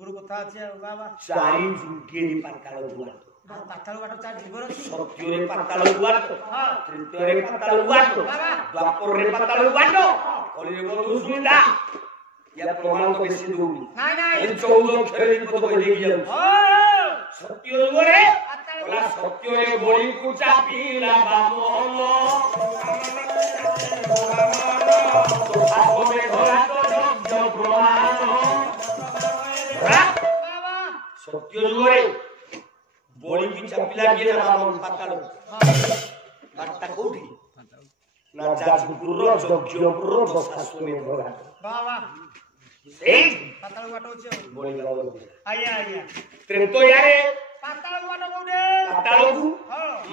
गुरु कथा আছে বাবা চারি যুগে পাতাল দুয়ার পাতাল বাট চার যুগর আছে সত্যরে পাতাল দুয়ার ত্রিতরে পাতাল দুয়ার দ্বাপরে পাতাল দুয়ার কলিরে বন্ধু সুবিধা ইয়া প্রমাণ তো বেশি দৌড়ি নাই নাই এই 14 অক্ষরের কথা কই দেখি যাও সত্য যুগরে ওলা সত্যরে বলি কুচা পিলা বামন তো সাগরে ধরা তো যোগ্য প্রমাণ সত্য যুগরে বড়ি কি চাপিলা গিয়ে না বামন পাতাল বাটটা কোঠি না যাজপুরর যজ্ঞপুরর দশাসনে ধরা বাবা এই পাতাল বাট হচ্ছে বড়ি লাগালো আইয়া আইয়া ত্রেতয়ারে পাতাল বাট কোডে পাতালকু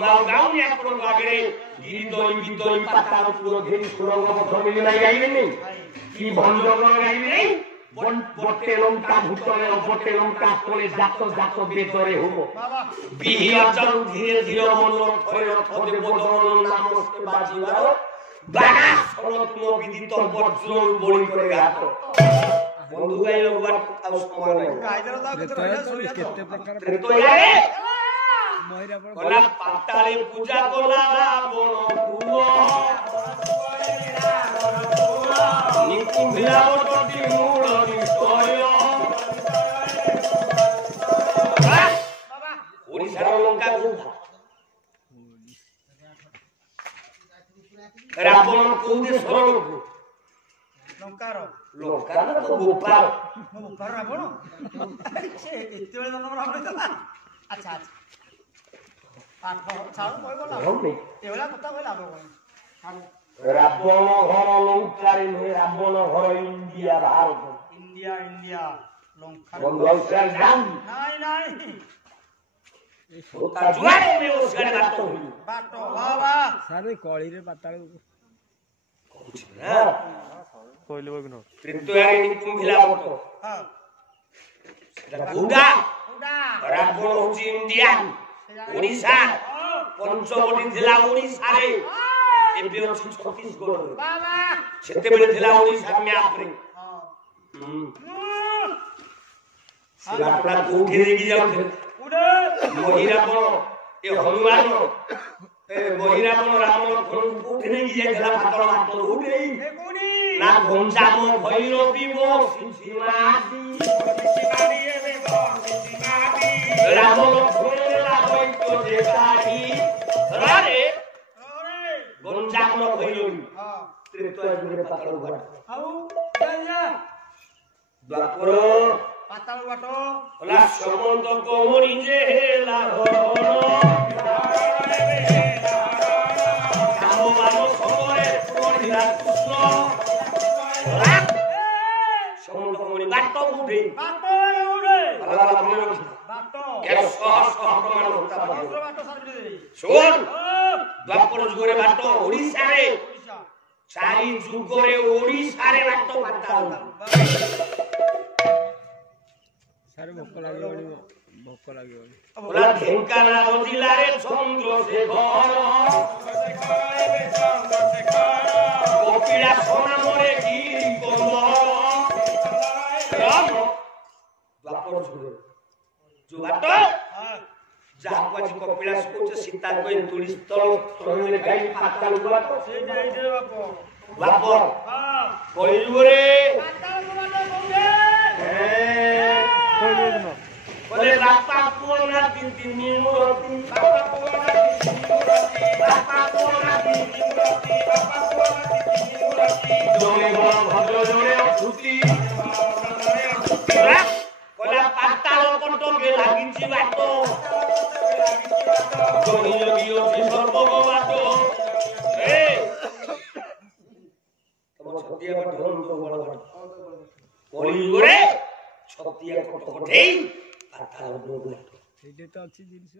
মাউগাউনি আপন লাগরে গিদই পাতাল পুরো ঘেরি সুরঙ্গ পথমিলি নাই গাইবে নেই কি ভঞ্জন গাইবে নেই বটে লঙ্কা ভূতলে বটে লঙ্কা তলে জাত জাত বেদরে হবো বাবা বিহি অচল ধীরে ধীরে মন থরে থরে বদন নামস্তে বাজিবাও বাগা সনত্ন বিদিত বজ্র বড়ি করে গাত বন্ধু গাইলো বাট তাও সময় নাই গাইদের দাও ভিতরে সরিয়া কেতে প্রকার ত্রেতয়ারে মহিরা পর কলা পাতালে পূজা কলা বন পুও নিকুম্ভিলা বটটি মূল নিশ্চয় বাবা ওড়িশার লঙ্কা গুহা রাবণ কোন দেশর লঙ্কার লঙ্কা না তো গোপাল উপর রাবণ সে এতে বেলা জন্ম রাবণ ছিল আচ্ছা আচ্ছা পাঠ ছাড় কই বলা এবেলা কথা কইলা বাবা রাবণ ঘর লঙ্কারে নহে রাবণ ঘর ইন্ডিয়া ভারত ইন্ডিয়া ইন্ডিয়া লঙ্কা বঙ্গোপসাগর জান নাই নাই ওটা জুয়ারে মে ওসগারে বাত হই বাট বাবা সারে কলিরে পাতাল না কইলে বগন ত্রিতয়ারে নিকুম্ভিলা বট হ্যাঁ বুডা উডা রাবণ হচ্ছে ইন্ডিয়ান ওড়িশা পঞ্চবটি জেলা ওড়িশারে ଏବେ ଅଛି ଛତିଶଗଡ଼ ବାବା ସେତେବେଳେ ଥିଲା ଓଡିଶା ମ୍ୟାପରେ ଶିଳାପଡ଼ା କୋଉଠି ଦେଇକି ଯାଉଥିଲେ ମହିରାବଣ ଏ ହନୁମାନ ମହିରାବଣ ରାବଣ କୋଉଠି ନେଇକି ଯାଇଥିଲା ପାତଳ ମାତ ଉଠେଇ ନା ଗଞ୍ଜାମ ଭୈରବୀ ରାବଣ ରେ গঞ্জাম ভৈরবী ত্রেতয়া যুগে পাতাল ঘাট ଆଉ ଯାଇ야 দ্বাপর পাতাল বাট ওলা সমন্ত কোমরি যে হেলা হরণ কামবান সমরে পড়িলা কৃষ্ণ সমন্ত কোমরি বাট উঠে বাট উড়ে আলাদা মনে রাখি বাট কেন সহ সহ প্রমাণ হতা পাবে বাট সার্ভিস দেই শোন দ্বাপর যুগে বাট ওড়িশারে ওড়িশা চারি যুগরে ওড়িশারে বাট পাতাল সারে ভোক লাগিও ওলা ঢেঙ্কানাল জিলারে চন্দ্রশেখর কপিলা সোনামরে গিরি কন্দর দ্বাপর যুগে যুগাট হ্যাঁ যাহাକୁ ଆଜି କପିଳାସ କହୁଛେ ସୀତାଙ୍କ ଏନ୍ତୁଳି ସ୍ଥଳ ସ୍ଥଳରେ ଗାଇ ପାତାଳ ଗୁଆଟ সেই যাইছে বাপ ବାପ হ্যাঁ କଳିଯୁଗରେ পাতাল বাট কোডে কইলে বগন বলে বাপা পুଅ ନାତି ତିନି ମୂରତି ବାପା ପୁଅ ନାତି ତିନି ମୂରତି ବାପା ପୁଅ ନାତି ତିନି ମୂରତି ବାପା ପୁଅ ନାତି ତିନି ମୂରତି ଜଣେ ବଳ ଭଦ୍ର ଜଣେ ଅଛୁତି କହିଲା ପାତାଳ କଣ୍ଟକେ ଲାଗିଛି ବାଟ ଜଣେ ଯୋଗୀ ଅଛି ସର୍ବଗ ବାଟ ତମ ଛତିଆ ବାଟ ଧରନ୍ତୁ ବଳ ବାଟ କଳିଯୁଗରେ ଛତିଆ କଟ କଠେଇ ପାତାଳ এইটা তো আছে জিনিস